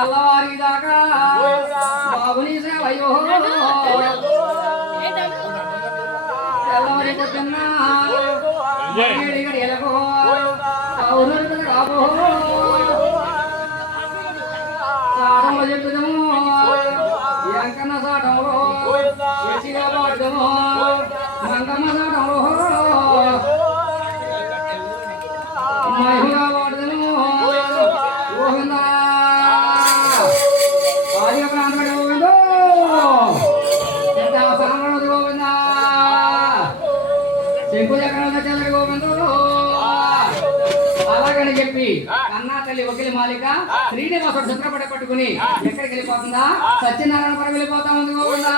తెల్లవారి దాకా బాబుని సేవయో తెల్లవారి పొద్దున్న గడిగడియలకు అవును కాబో సాటంలో చెప్పుదము ఎంకన్న సాటంలో చేసిగా పాడదము మంగమ్మ సాటంలో మహిళగా పాడదము గోవిందా ఆదిగా ప్రాంతపడి గోవిందో సామరాజు గోవిందా శంకు చక్రవర్తి చంద్ర గోవిందో అలాగని చెప్పి కన్నా తల్లి వకిలి మాలిక శ్రీనివాసుడు చిత్రపట పట్టుకుని ఎక్కడికి వెళ్ళిపోతుందా సత్యనారాయణపురం వెళ్ళిపోతా ఉంది గోవిందా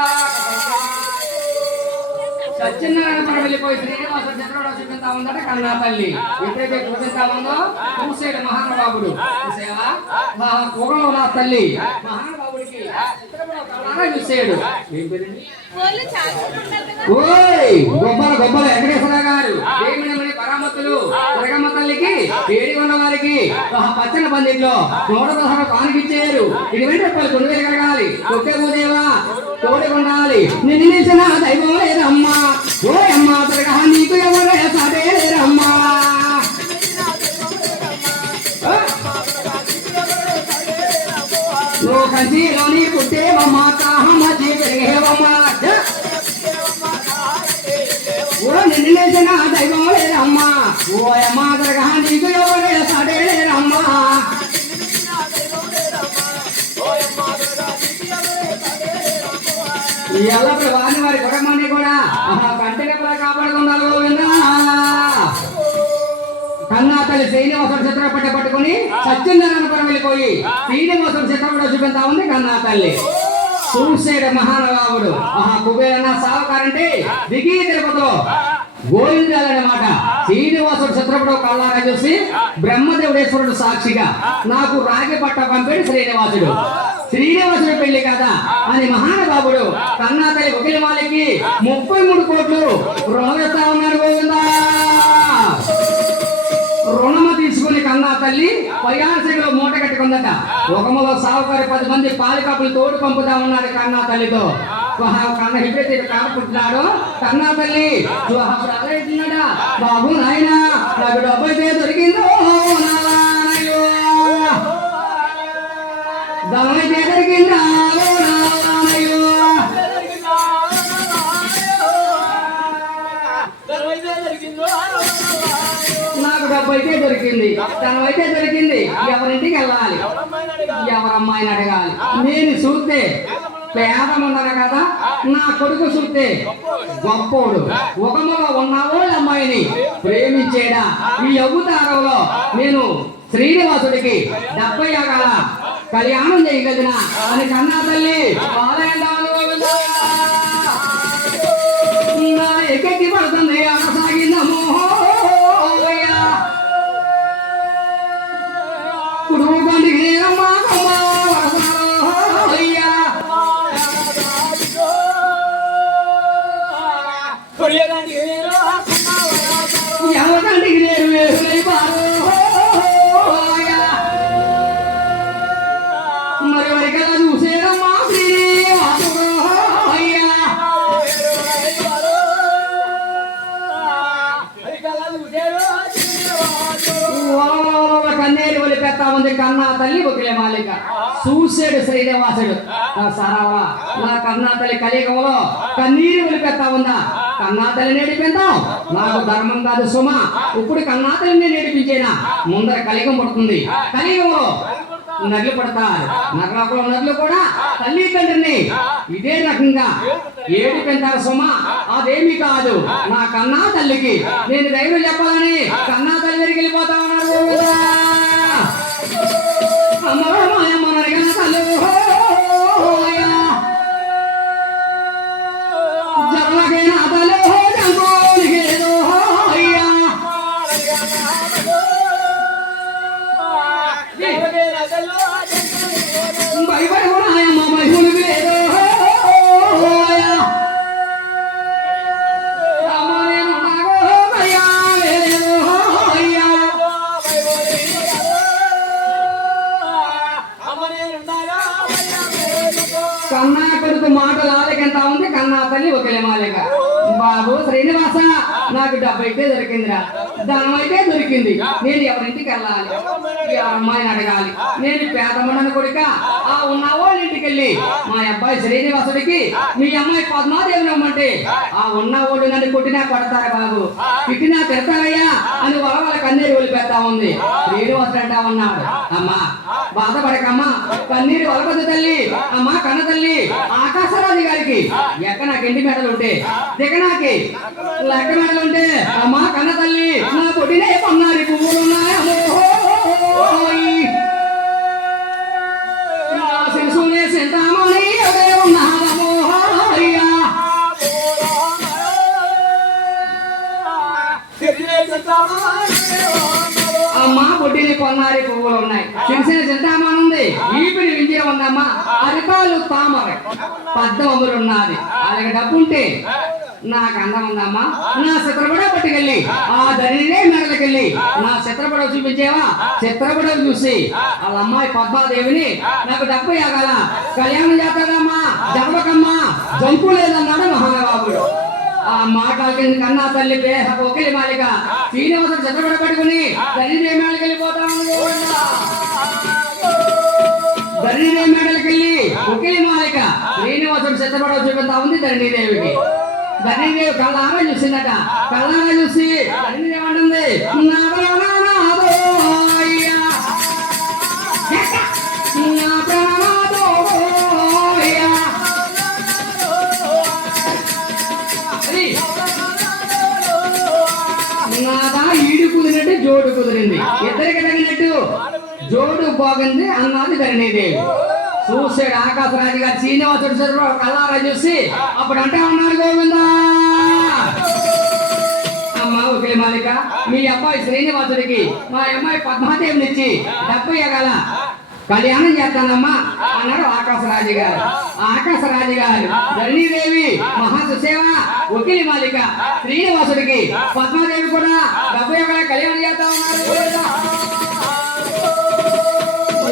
సత్యనారాయణపురం వెళ్ళిపోయి శ్రీనివాసుడు చిత్రపట చూపిస్తా ఉందట కన్నా తల్లి ఎప్పుడైతే చూపిస్తా ఉందో చూసేడు మహానుభావుడు చూసేవా నా తల్లి మహానుభావుడికి చూసేడు గొప్పల గొప్పల వెంకటేశ్వర గారు దేవుని పరామతులు దుర్గమ్మ తల్లికి ఏడి ఉన్న వారికి పచ్చని పందిట్లో 116 పానికిచ్చారు ఇది వెంట కొన్ని వేలు కలగాలి ఒకే భూదేవా తోడి ఉండాలి నిన్ను నిలిచిన దైవం లేదమ్మా ఓ అమ్మా దుర్గా నీకు ఎవరు సాటే లేరమ్మా నువ్వు కంచిలోని పుట్టేవమ్మా కాహమ్మ పెరిగేవమ్మా ఓ నిన్ను నిలిచిన దైవం లేదమ్మా ఓ అమ్మా దుర్గా నీకు ఎవరు సాటే లేరమ్మా ఎల్లప్పుడు వారిని వారి కుటుంబాన్ని కూడా కంటిగా కాపాడుకున్నారు గోవిందా కన్నా తల్లి శ్రీనివాసుడు చిత్రపట్ట పట్టుకుని సత్యనారాయణపురం వెళ్ళిపోయి శ్రీనివాసుడు చిత్రపట చూపిస్తా ఉంది కన్నా తల్లి చూసేడు మహానుభావుడు కుబేరన్న సావుకారంటే దిగి తిరుపతిలో గోవిందాలన్నమాట శ్రీనివాసుడు చిత్రపటం కళ్ళారా చూసి బ్రహ్మదేవుడేశ్వరుడు సాక్షిగా నాకు రాగి పట్ట పంపాడు శ్రీనివాసుడు పెళ్లి కదా అని మహానుభావుడు కన్నా తల్లి వకిలి మాలికి 33 కోట్లు రుణం ఇస్తా ఉన్నాడు గోవిందా రుణము తీసుకుని కన్నా తల్లి పర్యాసలో మూట కట్టుకుందట ఒకములో సావుకారి 10 మంది పాలికాపులు తోడు పంపుతా ఉన్నారు కన్నా తల్లితో కన్న ఎప్పుడైతే కాపుతున్నాడో కన్నా తల్లి అలా బాబు నాయన నాకు డబ్బు అయితే దొరికిందో ధనమైతే దొరికిందా నాకు డబ్బు అయితే దొరికింది ధనం అయితే దొరికింది ఎవరింటికి వెళ్ళాలి ఎవరమ్మాయిని అడగాలి నేను చూస్తే పేదముండను కదా నా కొడుకు చూస్తే గొప్పోడు ఒకములో ఉన్నావో అమ్మాయిని ప్రేమించేడా ఈ అవతారంలో నేను శ్రీనివాసుడికి 70 యాగాల కళ్యాణం చేయగలిగిన అని కన్నా తల్లి ఎక్కి పడుతుంది అనసాగిందమో కుడుగు పండుగ ఎవరికంటికి నేను మరి వరకల్లా చూసేదమ్మా కన్నేరు వలిపెత్తా ఉంది కన్నా తల్లి వకిలే మాలిక చూసాడు శ్రీనివాసుడు సరావా నా కన్నా తల్లి కలియుగంలో కన్నీరు వలిపెత్తా ఉందా కన్నా తల్లి నేడిపోతాం నాకు ధర్మం కాదు సుమ ఇప్పుడు కన్నా తల్లిని నేడిపించేనా ముందర కలియుగం పడుతుంది కలియుగంలో నదులు పడతారు నగరంలో నదులు కూడా తల్లి తండ్రిని ఇదే రకంగా ఏడిపోతారు సుమ అదేమి కాదు నా కన్నా తల్లికి నేను ధైర్యం చెప్పాలని కన్నా తల్లి దగ్గరికి వెళ్ళిపోతా ఉన్నారు కన్నా కొడుకు మాటలు ఆలకెంత ఉంది కన్నా తల్లి ఒకే మాలిక. బాబు శ్రీనివాస, నాకు డబ్బు అయితే దొరికిందిరా, ధనం అయితే దొరికింది. నేను ఎవరింటికి వెళ్ళాలి, అమ్మాయిని అడగాలి. నేను పేదమ్మని కొడుక ఆ ఉన్నవాళ్ళ ఇంటికి వెళ్ళి మా అబ్బాయి శ్రీనివాసుడికి మీ అమ్మాయి పద్మాదేవిని ఇవ్వమంటే ఆ ఉన్నవాళ్ళు నన్ను కొట్టినా కొడతారా బాబు, తిట్టినా తిడతారయ్యా అని వాళ్ళ కన్నీరు వదిలిపెడతా ఉంది. శ్రీనివాసుడు అంటా ఉన్నాడు, అమ్మా బాధపడకమ్మా, కన్నీరు వలపద్దు తల్లి. అమ్మా కన్న తల్లి ఆకాశరాజు గారికి ఎక్క నాకు ఎండి మెడలు ఉంటే దిగనాకి లెక్క మెడలు ఉంటే అమ్మా కన్న తల్లి నా కొట్టినే పన్నారి పువ్వులున్నాయి. శిశునే చింతామణి ఉన్నారమోహయ్యా. అమ్మా బొడ్డిని కొన్నారి పువ్వులు ఉన్నాయి, చిన్న చింతామణి ఉంది, ఈపిని వింజర ఉందమ్మా, అరికాలు తామర పద్మములు ఉన్నది. అలాగే డబ్బు ఉంటే నాకు అందం ఉందమ్మా, నా చిత్రపడ పట్టుకెళ్ళి ఆ ధరినే మెడలకెళ్ళి నా చిత్రపడవ చూపించేవా, చిత్రపడవ చూసి వాళ్ళ అమ్మాయి పద్మాదేవిని నాకు డబ్బు ఇవ్వగల కళ్యాణం చేస్తాడమ్మా, జపకమ్మా జంపు లేదన్నాడు మహానుభావుడు. ఆ మాటలకి కన్నా తల్లి ఒకే మాలిక శ్రీనివాసం చిత్రపడ పట్టుకుని ధరినే మేడకెళ్ళిపోతా ఉంది. ధరణిదేవి మేడలకెళ్ళి ఒకే మాలిక శ్రీనివాసుడు చిత్రపడవ చూపిస్తా ఉంది ధరణిదేవికి. ధరణిదేవి కళ్ళారా చూసిందట, కళ్ళారా చూసి ధరణిదేవి అంటుంది, నాదా ఈడు కుదిరినట్టు జోడు కుదిరింది, ఇద్దరికి తగినట్టు జోడు బాగుంది అన్నది ధరణిదేవి. చూసాడు ఆకాశరాజు గారు శ్రీనివాసుడు చదువు కల్లారా చూసి అప్పుడు అంటే ఉన్నారు, గోవిందా అమ్మ ఒకే మాలిక మీ అబ్బాయి శ్రీనివాసుడికి మా అమ్మాయి పద్మాదేవిని ఇచ్చి డబ్బు ఇవ్వగల కళ్యాణం చేస్తానమ్మా అన్నాడు ఆకాశరాజు గారు. ఆకాశరాజు గారు ధరణిదేవి మహాసుసేవ వకీలి మాలిక శ్రీనివాసుడికి పద్మాదేవి కూడా డబ్బు ఇవ్వగల కళ్యాణం చేస్తా ఉన్నారు.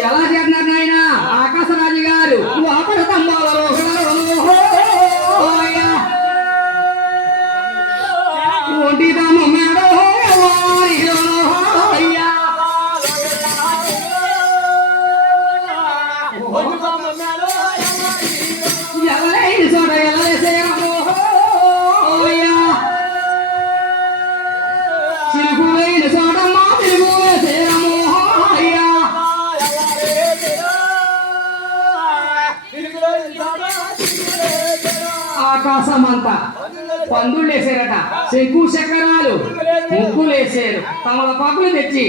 ఎలా చేస్తున్నారు నాయన ఆకాశరాజు గారు, అప్పుడు తంబాలలో ఒంటిదాము మేడో ఎవరైన చోట ఎలసేమో సిరుగులైన చోట మా తెలుగు వేసేమో అయ్యా. ఆకాశమంతా పందులు వేసారట, శంకు చక్రాలు ముగ్గులు వేసారు, తమలపాకులు తెచ్చి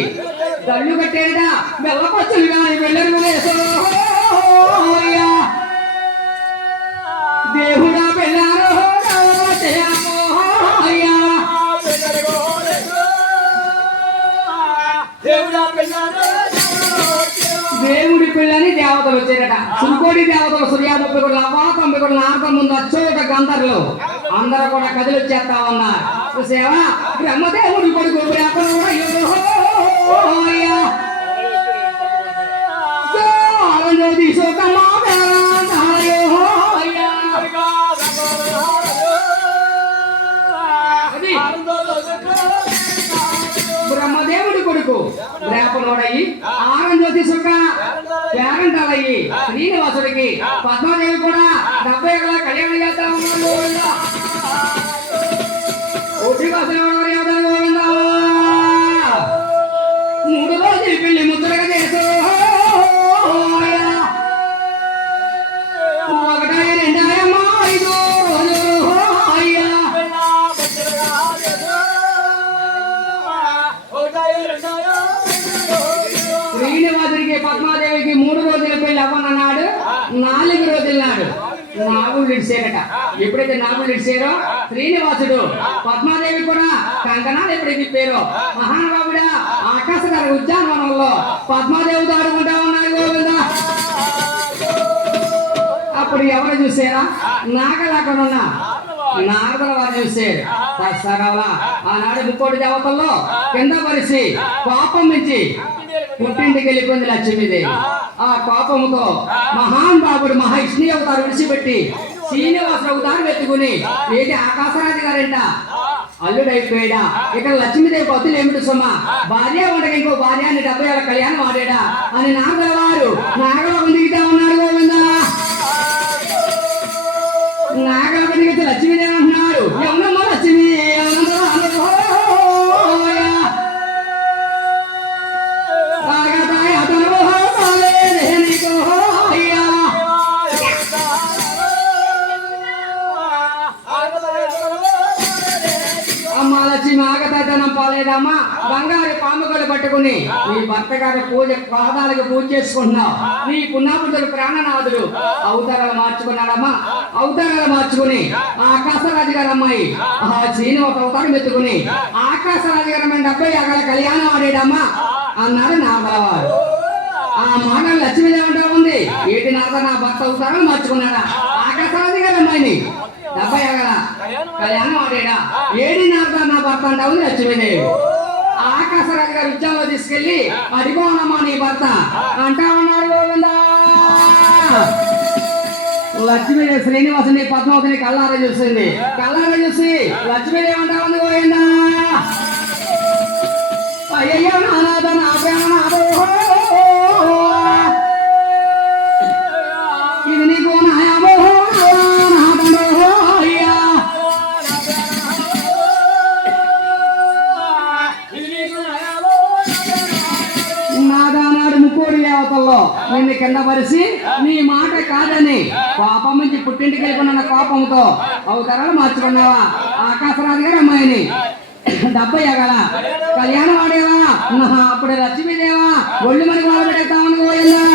దళ్ళు కట్టారట, బెల్లపచ్చులు కానీ వెళ్ళరు వేసారు. దేవుడా పెళ్ళారు దేవుడి పిల్లని దేవతలు వచ్చారట, సుకోడి దేవతలు సూర్యాముప్పి కూడా అవ్వా 90 కూడా నాటం ముందు వచ్చోట గంధర్లు అందరూ కూడా కదిలి వచ్చేస్తా ఉన్నారు. చూసేవా బ్రహ్మదేవుడి కొడుకు బ్రహ్మదేవుడి కొడుకు రేపనోడయ్యి ఆనందోతి సుఖ పేరంటాలయ్యి శ్రీనివాసుడికి పద్మాదేవి కూడా 70 ఏళ్ళ కళ్యాణం చేస్తా ఉన్నాడు. గోవిందా 3 రోజులు పెళ్లి ముద్రగా చేసో 1 2 5 అయ్యా. శ్రీనివాసుడికి పద్మాదేవికి 3 రోజుల పెళ్లి అవ్వనన్నాడు, 4 రోజుల నాడు నాగుళ్ళు ఇడిసేరట. ఎప్పుడైతే నాగుళ్ళు ఇడిసారో శ్రీనివాసుడు పద్మాదేవి కూడా కంకణాలు ఎప్పుడు తిప్పారో మహానుభావుడా ఆకాశ గారి ఉద్యానవనంలో పద్మాదేవితో ఆడుకుంటా ఉన్నారు. గోవిందా అప్పుడు ఎవరు చూసారా, నాగలాకనున్న నారదుల వారు చూసారు. సరవలా ఆనాడు 30 దేవతల్లో కింద పరిచి పాపం నుంచి పుట్టింటికి వెళ్ళిపోయింది లక్ష్మీదేవి. ఆ కోపముతో మహాన్ బాబుడు మహావిష్ణు అవతారు విడిచిపెట్టి శ్రీనివాస అవతారం ఎత్తుకుని ఏంటి ఆకాశరాజు గారంట అల్లుడైపోయాడా. ఇక్కడ లక్ష్మీదేవి పత్తులు ఏమిటి సుమ భార్య ఉండగా ఇంకో భార్య అని 70 ఏళ్ళ కళ్యాణం ఆడాడా అని నాగలవారు నాగలోకం దిగుతా ఉన్నారు. గోవిందా నాగలోకం దిగితే లక్ష్మీదేవి అంటున్నారు ఎవరమ్మా లక్ష్మీ పాలేదమ్మా బంగారు పాముగలు పట్టుకుని నీ భర్త గారి పాదాలకు పూజ చేసుకుంటున్నావు. నీ పుణ్యాపురుడు ప్రాణనాథుడు అవతారాలు మార్చుకున్నాడమ్మా. అవతారాలు మార్చుకుని ఆకాశరాజు గారు అమ్మాయి శ్రీనివాస అవతారం ఎత్తుకుని ఆకాశరాజు గారు 70 ఏళ్ళ కళ్యాణం ఆడేడమ్మా అన్నాడు నాగలవారు. ఆ మాటలు లక్ష్మీదేవి అంటూ ఉంది ఏంటి నాథ నా భర్త అవతారాలు మార్చుకున్నాడా ఆకాశరాజు గారు అమ్మాయిని 70 ఏళ్ళ కళ్యాణం ఆడేడా ఏడి నాథ నా భర్త అంటా ఉంది లక్ష్మీదేవి. ఆకాశరాజు గారు ఉద్యోగంలో తీసుకెళ్లి అడిగోనమ్మా నీ భర్త అంటా ఉన్నాడు. గోవిందా లక్ష్మీదేవి శ్రీనివాసుని పద్మావతిని కళ్ళారా చూసింది. కళ్ళారా చూసి లక్ష్మీదేవి అంటా ఉంది గోవిందా అయ్యయ్యో నానాథ నా ప్రాణనాథో ఇది నీకు నాయమో నిన్ను కింద పరిచి నీ మాట కాదని కోపం నుంచి పుట్టింటికి వెళ్ళిపోయిన కోపంతో అవతారాలు మార్చుకున్నావా ఆకాశరాజు గారు అమ్మాయిని 70 ఏళ్ళ కళ్యాణం ఆడేవా అప్పుడు లక్ష్మీదేవా ఒళ్ళు మనకి వాళ్ళు పెడతామని పోయిందా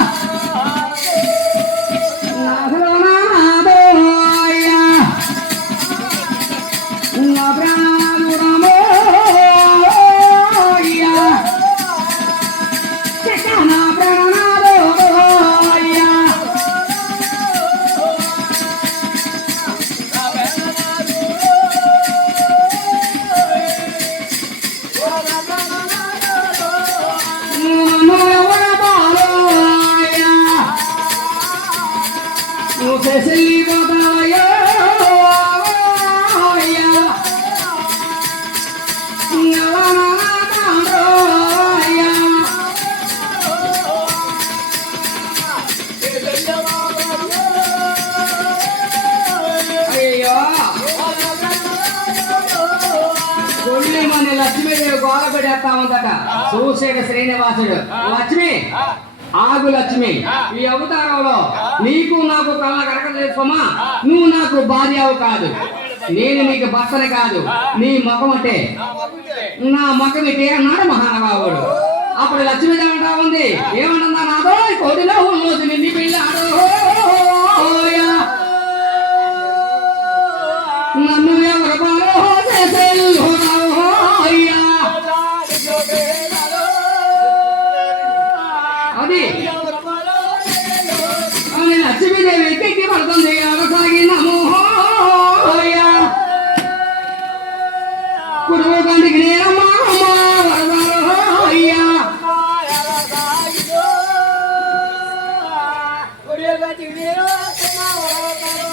లక్ష్మీదేవి గోడ పెడతా ఉందట. చూసేడు శ్రీనివాసుడు లక్ష్మి ఆగు లక్ష్మి ఈ అవతారంలో నీకు నాకు కళ్ళ కరకలేసమ్మా నువ్వు నాకు భార్యవు కాదు నేను నీకు భర్తని కాదు నీ ముఖం అంటే నా ముఖం ఇటే అన్నాడు మహానుభావుడు. అప్పుడు లక్ష్మీదేవి అంటా ఉంది ఏమంటుందా నాదో కోటిలో నిన్ను పిల్లాడు నన్ను ఎవరు బాలో అది లక్ష్మీదేవి ఎక్కి పడుతుంది అరసాగినము కుడుము కంటికి నేనమ్మా అయ్యా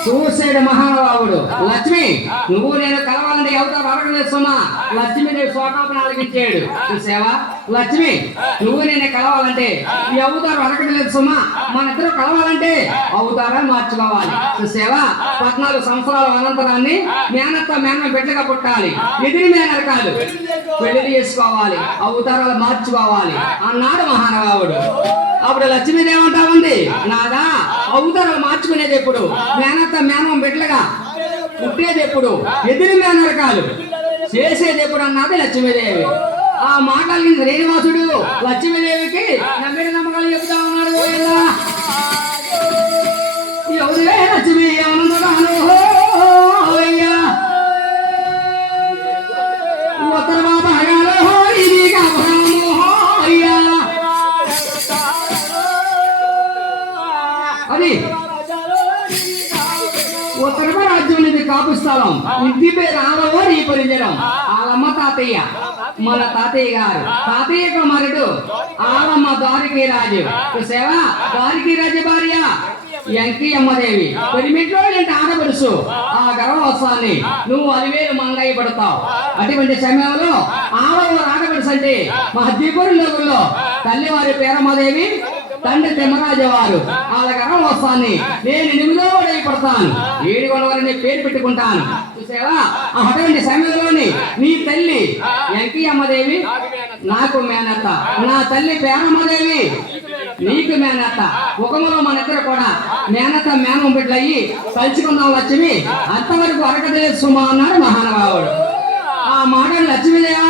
చూసాడు మహానుభావుడు లక్ష్మి నువ్వు నేను కలవాలంటే ఎవరు అడగలేస్తున్నా లక్ష్మీదేవి శోకాపన అడిగించాడు. చూసావా లక్ష్మి నువ్వు నేను కలవాలంటే ఈ అవతారం అడగలేదు సుమా మన ఇద్దరు కలవాలంటే అవతారాన్ని మార్చుకోవాలి. చూసావా 14 సంవత్సరాల అనంతరాన్ని మేనత్త మేన బిడ్డగా పుట్టాలి ఎదిరి మేనర్ కాదు పెళ్లి చేసుకోవాలి అవతారాలు మార్చుకోవాలి అన్నాడు మహానుభావుడు. అప్పుడు లక్ష్మీదేవి అంటా ఉంది నాదా అవతారాలు మార్చుకునేది ఎప్పుడు మేనత్త మేనం బిడ్డగా పుట్టేది ఎప్పుడు ఎదిరి మేనర్ కాదు చేసేది ఎప్పుడు అన్నది లక్ష్మీదేవి. ఆ మాటలు శ్రీనివాసుడు లక్ష్మీదేవికి నమ్మిన నమ్మకాలు చెబుతా ఉన్నాడు. ఎవరే లక్ష్మి ఉత్తర భాగాలు అది ఉత్తర రాజ్యం ఇది కాపు స్థలం ఇంటి పేరు ఆడవో నీ పరిచయం వాళ్ళమ్మ తాతయ్య మన తాతయ్య గారు తాతయ్య కుమారుడు ఆలమ్మ ద్వారకి రాజు చూసావా ద్వారకి రాజు భార్య ఎంకి అమ్మదేవి పెరిమిట్లో ఆడబడుసు ఆ గర్భవత్సాన్ని నువ్వు అలివేలు మంగయ్య పడతావు. అటువంటి సమయంలో ఆడవ ఆడబడుసు అంటే మా దీపురులో తల్లివారి పేరమ్మదేవి తండ్రి తిమ్మరాజు వారు వాళ్ళ గర్భవత్సాన్ని నేను 8వ వాడై పడతాను 7 వారిని పేరు పెట్టుకుంటాను. చూసావా అటువంటి సమయంలోని నీ తల్లి ఎంకి అమ్మదేవి నాకు మేనత్త, నా తల్లి పేరమ్మదేవి నీకు మేనత్త. ముఖములో మన ఇద్దరు కూడా మేనత్త మేనం బిడ్డలయ్యి కలుసుకుందాం లక్ష్మి అంతవరకు అరకదే సుమా అన్నాడు మహానుభావుడు. ఆ మాట లక్ష్మీదేవా